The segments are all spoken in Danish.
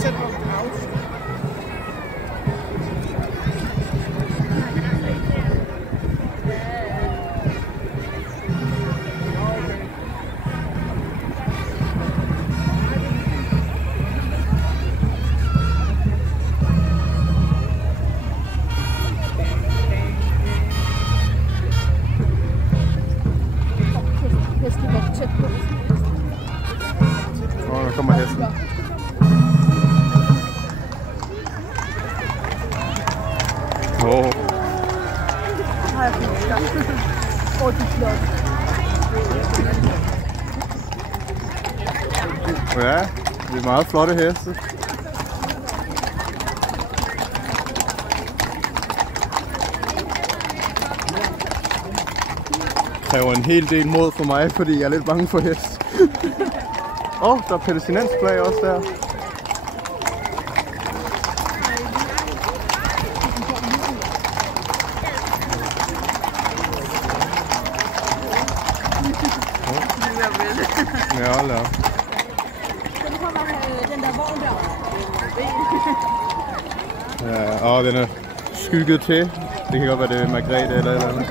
sætte mig på pause. Nu kommer hesten. Ja, det er meget flotte heste. Det kræver en hel del mod for mig, fordi jeg er lidt bange for hest. Der er palæstinensk-flag også der. Ja, hold da. Den der vogn der. Ja, den er skygget til. Det kan godt være, det er Margrethe eller et eller andet.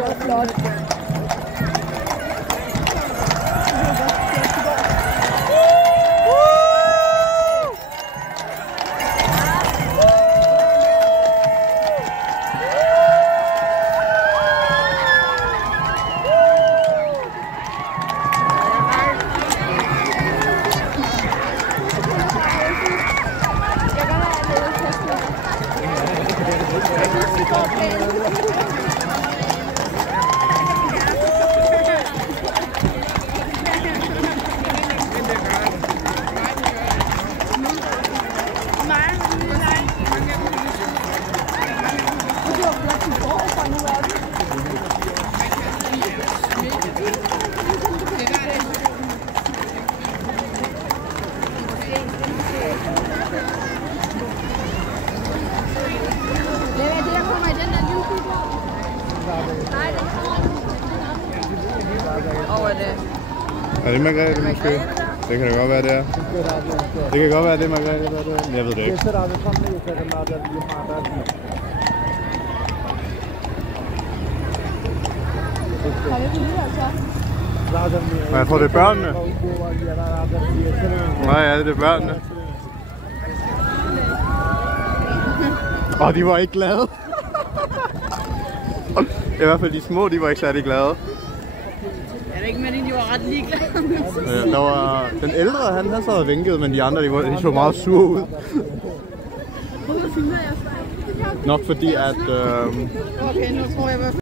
Er det Margrethe måske? Det kan da godt være, det er. Det kan godt være, det er Margrethe, men jeg ved det ikke. Men jeg tror, det er børnene. Nej, ja, det er børnene. De var ikke glade. I hvert fald de små, de var ikke særlig glade. Jeg ved ikke, men de var ret ligeglade. Ja, der var den ældre, han sad og vinkede, men de andre, de så meget sure ud. Nok fordi at... Okay, nu tror jeg